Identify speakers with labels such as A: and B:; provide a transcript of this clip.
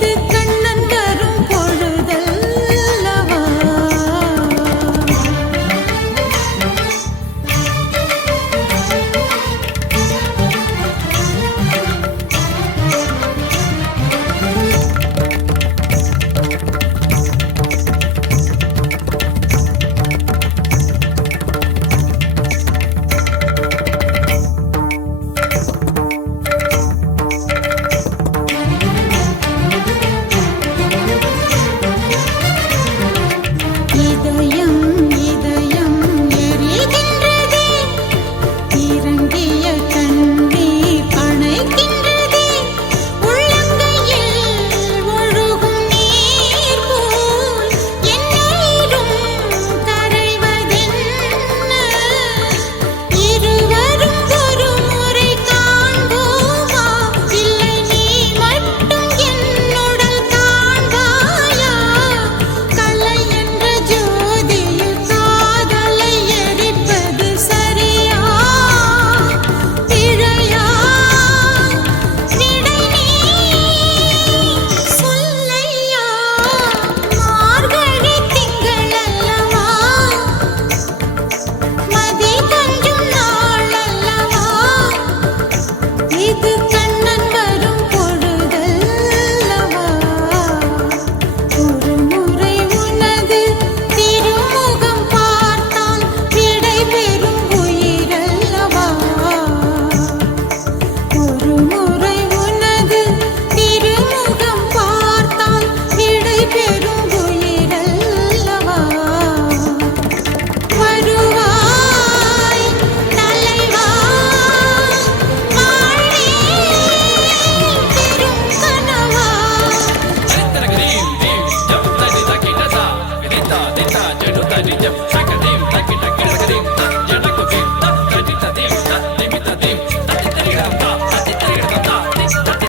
A: Thank you.